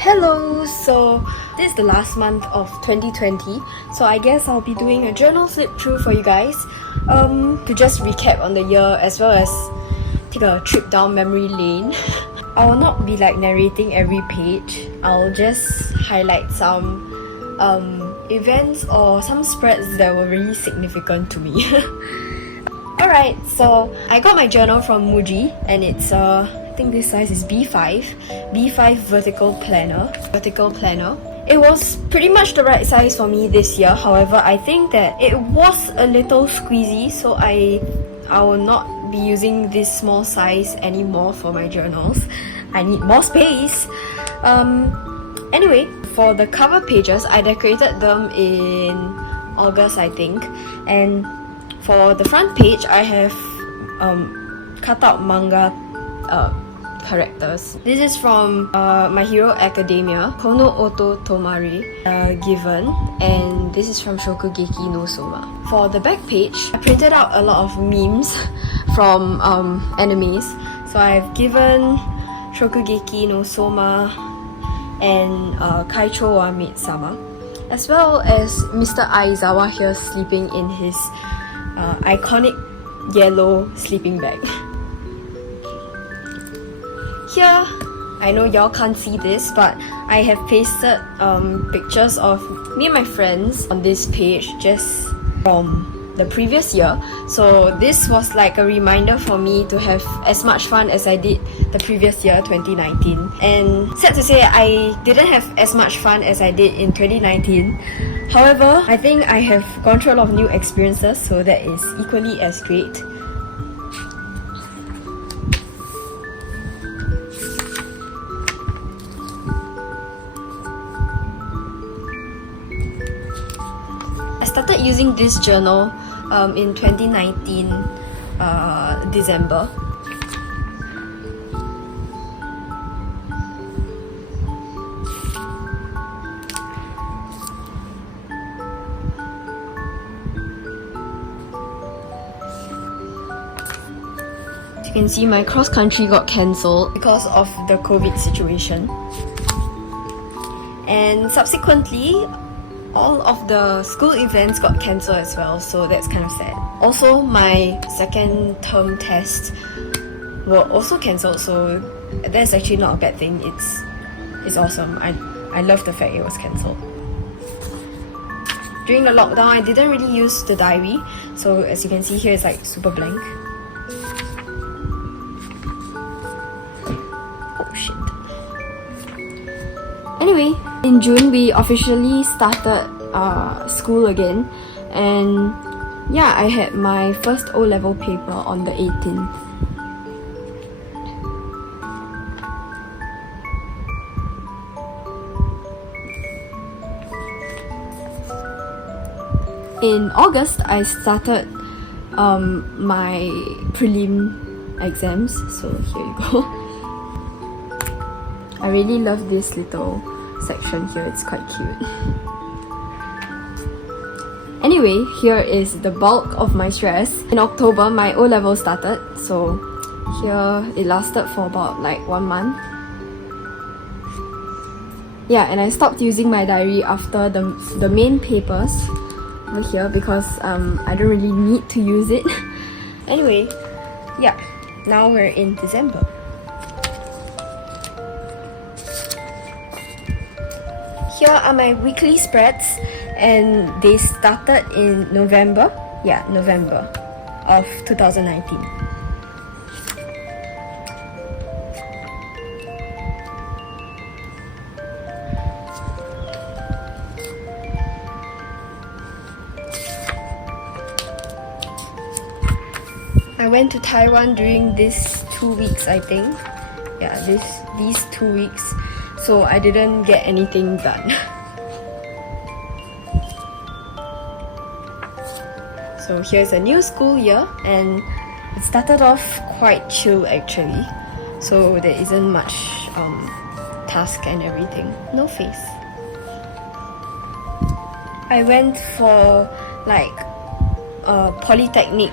Hello! So this is the last month of 2020, so I guess I'll be doing a journal flip through for you guys to just recap on the year as well as take a trip down memory lane. I will not be like narrating every page. I'll just highlight some events or some spreads that were really significant to me. Alright, so I got my journal from Muji and it's I think this size is B5 vertical planner. It was pretty much the right size for me this year. However, I think that it was a little squeezy, so I will not be using this small size anymore for my journals. I need more space. Anyway, for the cover pages, I decorated them in August, I think, and for the front page, I have cut out manga characters. This is from My Hero Academia, Kono Oto Tomare, Given, and this is from Shokugeki no Soma. For the back page, I printed out a lot of memes from animes. So I've given Shokugeki no Soma and Kaicho wa Maid-sama, as well as Mr. Aizawa here sleeping in his iconic yellow sleeping bag. Here, I know y'all can't see this, but I have pasted pictures of me and my friends on this page just from the previous year. So this was like a reminder for me to have as much fun as I did the previous year, 2019. And sad to say, I didn't have as much fun as I did in 2019. However, I think I have gone through a lot of new experiences, so that is equally as great. I started using this journal in 2019 December. As you can see, my cross country got cancelled because of the COVID situation, and subsequently all of the school events got cancelled as well, so that's kind of sad. Also, my second term tests were also cancelled, so that's actually not a bad thing. It's awesome. I love the fact it was cancelled. During the lockdown, I didn't really use the diary, so as you can see here, it's like super blank. Oh shit. Anyway, in June we officially started school again, and yeah, I had my first O-level paper on the 18th. In August, I started my prelim exams, so here you go. I really love this little section here, it's quite cute. Anyway, here is the bulk of my stress. In October, my O-level started, so here it lasted for about like 1 month. Yeah, and I stopped using my diary after the main papers over here because I don't really need to use it. Anyway, yeah, now we're in December. Here are my weekly spreads, and they started in November of 2019. I went to Taiwan during these 2 weeks, I think. Yeah, these 2 weeks. So I didn't get anything done. So here's a new school year, and it started off quite chill actually. So there isn't much task and everything. No face. I went for like polytechnic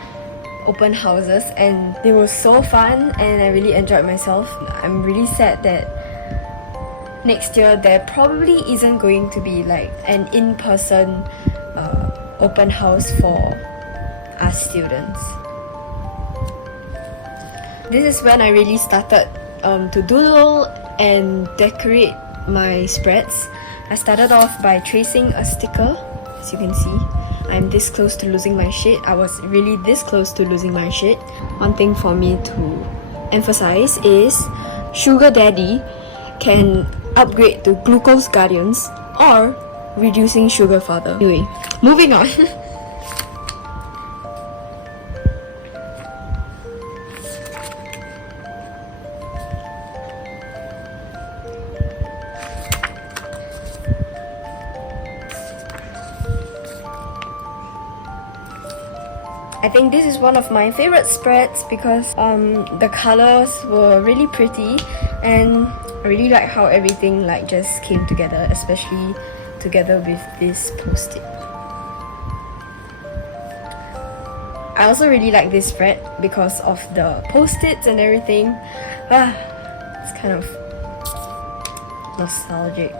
open houses and they were so fun and I really enjoyed myself. I'm really sad that next year there probably isn't going to be like an in-person open house for us students. This is when I really started to doodle and decorate my spreads. I started off by tracing a sticker. As you can see, I'm this close to losing my shit. I was really this close to losing my shit. One thing for me to emphasize is Sugar Daddy can upgrade to Glucose Guardians or Reducing Sugar further. Anyway, moving on. I think this is one of my favorite spreads because the colors were really pretty, and I really like how everything like just came together, especially together with this post-it. I also really like this spread because of the post-its and everything. It's kind of nostalgic.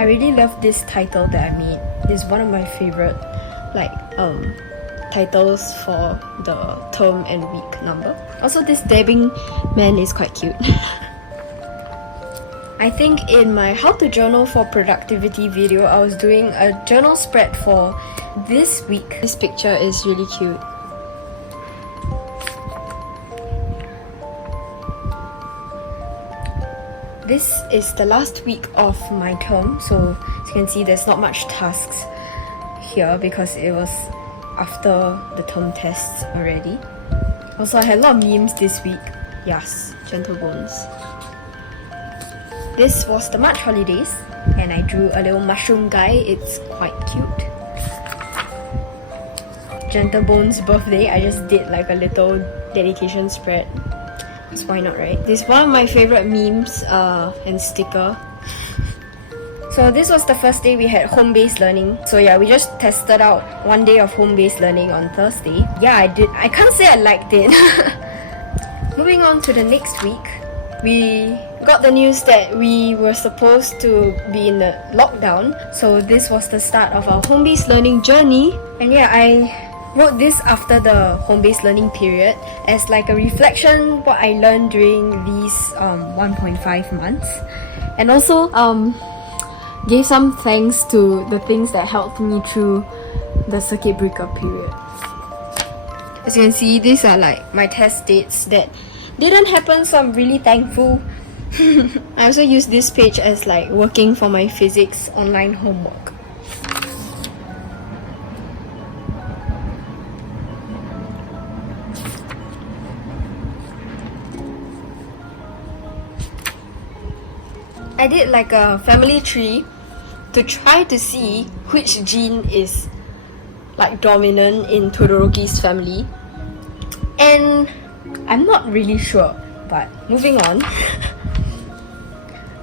I really love this title that I made. This is one of my favorite titles for the term and week number. Also, this dabbing man is quite cute. I think in my how to journal for productivity video, I was doing a journal spread for this week. This picture is really cute. This is the last week of my term, so as you can see there's not much tasks here because it was after the term tests already. Also, I had a lot of memes this week. Yes, gentle bones. This was the March holidays and I drew a little mushroom guy. It's quite cute. Gentle bones birthday, I just did like a little dedication spread. So why not, right? This is one of my favorite memes and sticker. So this was the first day we had home-based learning. So yeah, we just tested out one day of home-based learning on Thursday. Yeah, I can't say I liked it. Moving on to the next week, we got the news that we were supposed to be in the lockdown. So this was the start of our home-based learning journey. And yeah, I wrote this after the home-based learning period as like a reflection what I learned during these 1.5 months. And also, gave some thanks to the things that helped me through the circuit breaker period. As you can see, these are like my test dates that didn't happen, so I'm really thankful. I also use this page as like working for my physics online homework. I did like a family tree to try to see which gene is like dominant in Todoroki's family, and I'm not really sure, but moving on.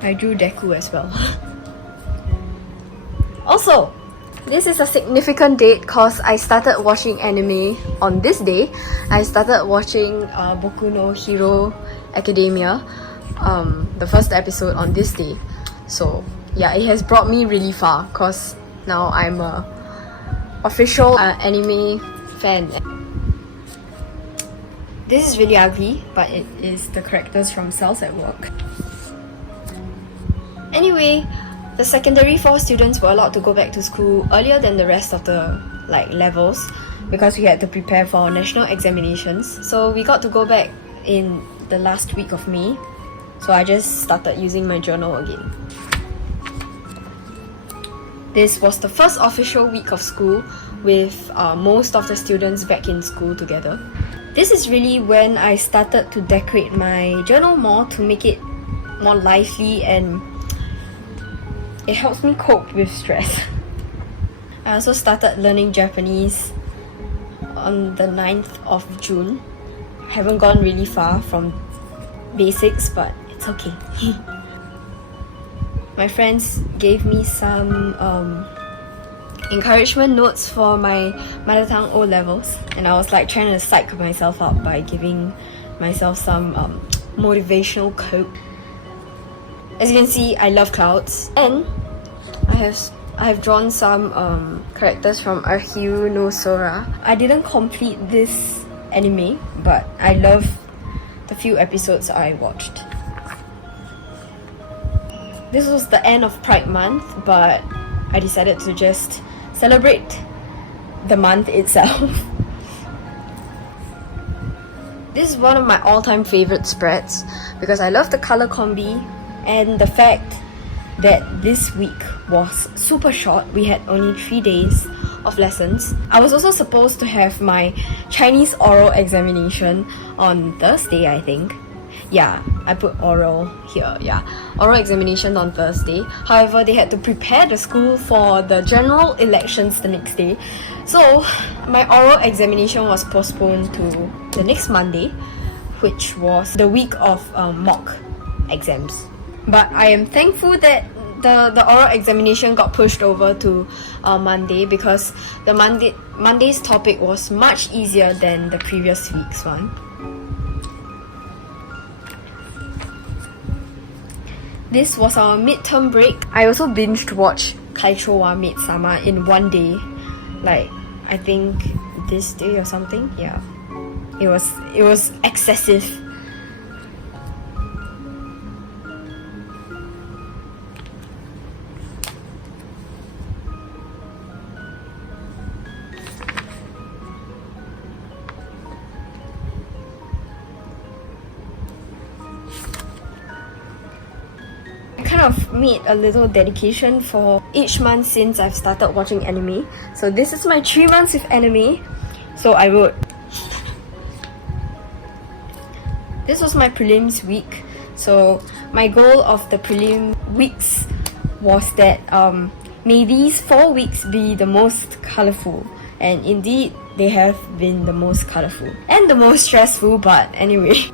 I drew Deku as well. Also, this is a significant date because I started watching anime on this day. I started watching Boku no Hero Academia, the first episode on this day. So yeah, it has brought me really far because now I'm a official anime fan. This is really ugly, but it is the characters from Cells at Work. Anyway, the secondary 4 students were allowed to go back to school earlier than the rest of the levels because we had to prepare for national examinations. So we got to go back in the last week of May. So I just started using my journal again. This was the first official week of school with most of the students back in school together. This is really when I started to decorate my journal more to make it more lively, and it helps me cope with stress. I also started learning Japanese on the 9th of June. Haven't gone really far from basics, but it's okay. My friends gave me some encouragement notes for my mother tongue O levels, and I was like trying to psych myself up by giving myself some motivational quote. As you can see, I love clouds, and I have drawn some characters from Arhyu no Sora. I didn't complete this anime, but I love the few episodes I watched. This was the end of Pride Month, but I decided to just celebrate the month itself. This is one of my all-time favorite spreads because I love the color combi and the fact that this week was super short. We had only 3 days of lessons. I was also supposed to have my Chinese oral examination on Thursday, I think. Yeah, I put oral here, yeah. Oral examination on Thursday. However, they had to prepare the school for the general elections the next day. So, my oral examination was postponed to the next Monday, which was the week of mock exams. But I am thankful that the oral examination got pushed over to Monday because the Monday's topic was much easier than the previous week's one. This was our midterm break. I also binged watched Kaicho wa Maid-sama in one day. Like, I think this day or something. Yeah. It was excessive. Of made a little dedication for each month since I've started watching anime. So this is my 3 months with anime. So I wrote, this was my prelims week. So my goal of the prelim weeks was that may these 4 weeks be the most colorful, and indeed they have been the most colorful and the most stressful, but anyway.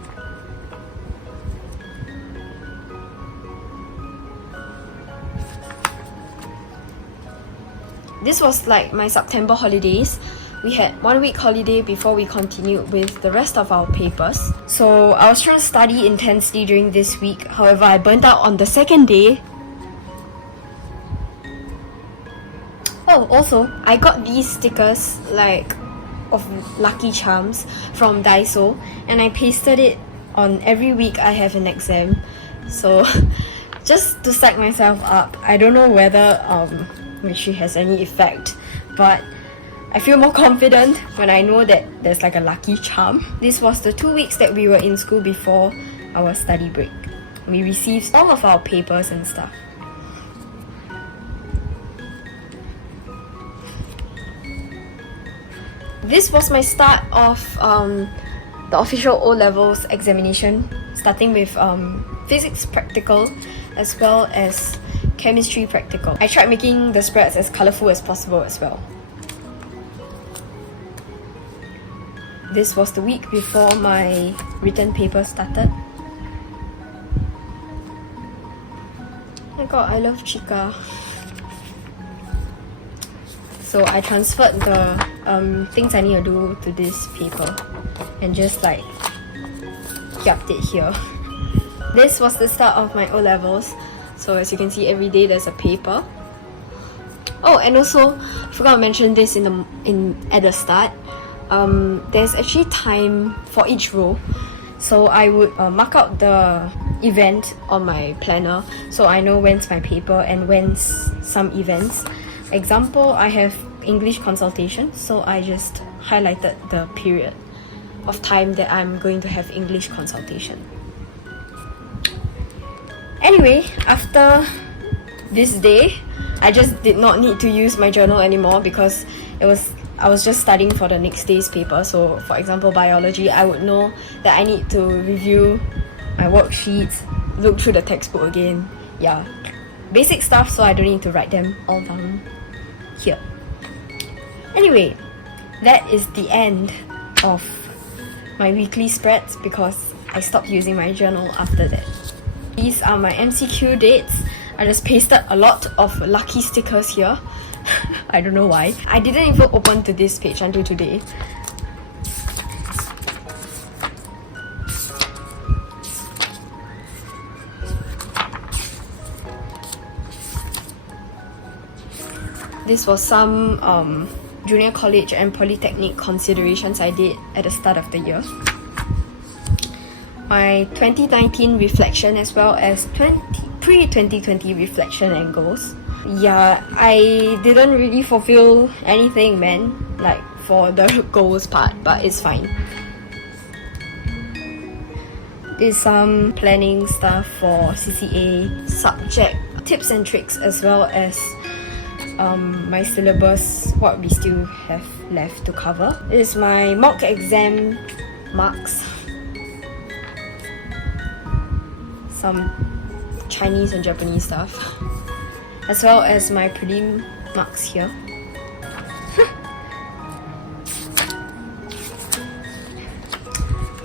This was like my September holidays. We had 1 week holiday before we continued with the rest of our papers. So I was trying to study intensely during this week. However, I burnt out on the second day. Oh, also, I got these stickers like of Lucky Charms from Daiso, and I pasted it on every week I have an exam. So just to psych myself up. I don't know whether which has any effect, but I feel more confident when I know that there's like a lucky charm. This was the 2 weeks that we were in school before our study break. We received all of our papers and stuff. This was my start of the official O-levels examination, starting with physics practical as well as chemistry practical. I tried making the spreads as colorful as possible as well. This was the week before my written paper started. Oh my god, I love Chica. So I transferred the things I need to do to this paper and just like kept it here. This was the start of my O-levels. So as you can see, every day there's a paper. Oh, and also, I forgot to mention this at the start. There's actually time for each row. So I would mark out the event on my planner so I know when's my paper and when's some events. Example, I have English consultation, so I just highlighted the period of time that I'm going to have English consultation. Anyway, after this day, I just did not need to use my journal anymore because I was just studying for the next day's paper. So for example, biology, I would know that I need to review my worksheets, look through the textbook again. Yeah, basic stuff, so I don't need to write them all down here. Anyway, that is the end of my weekly spreads because I stopped using my journal after that. These are my MCQ dates. I just pasted a lot of lucky stickers here. I don't know why. I didn't even open to this page until today. This was some junior college and polytechnic considerations I did at the start of the year. My 2019 reflection as well as pre-2020 reflection and goals. Yeah, I didn't really fulfill anything, man, like for the goals part, but it's fine. Is some planning stuff for CCA, subject tips and tricks, as well as my syllabus, what we still have left to cover. Is my mock exam marks, some Chinese and Japanese stuff, as well as my prelim marks here.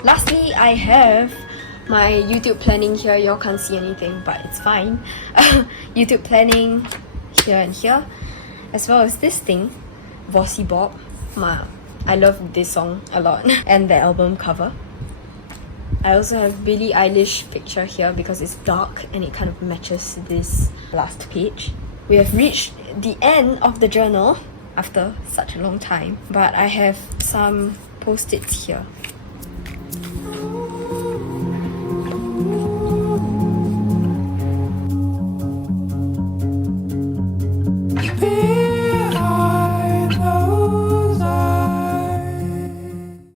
Lastly, I have my YouTube planning here. Y'all can't see anything, but it's fine. YouTube planning here and here, as well as this thing, Bossy Bob. I love this song a lot and the album cover. I also have Billie Eilish picture here because it's dark and it kind of matches this last page. We have reached the end of the journal after such a long time, but I have some post-its here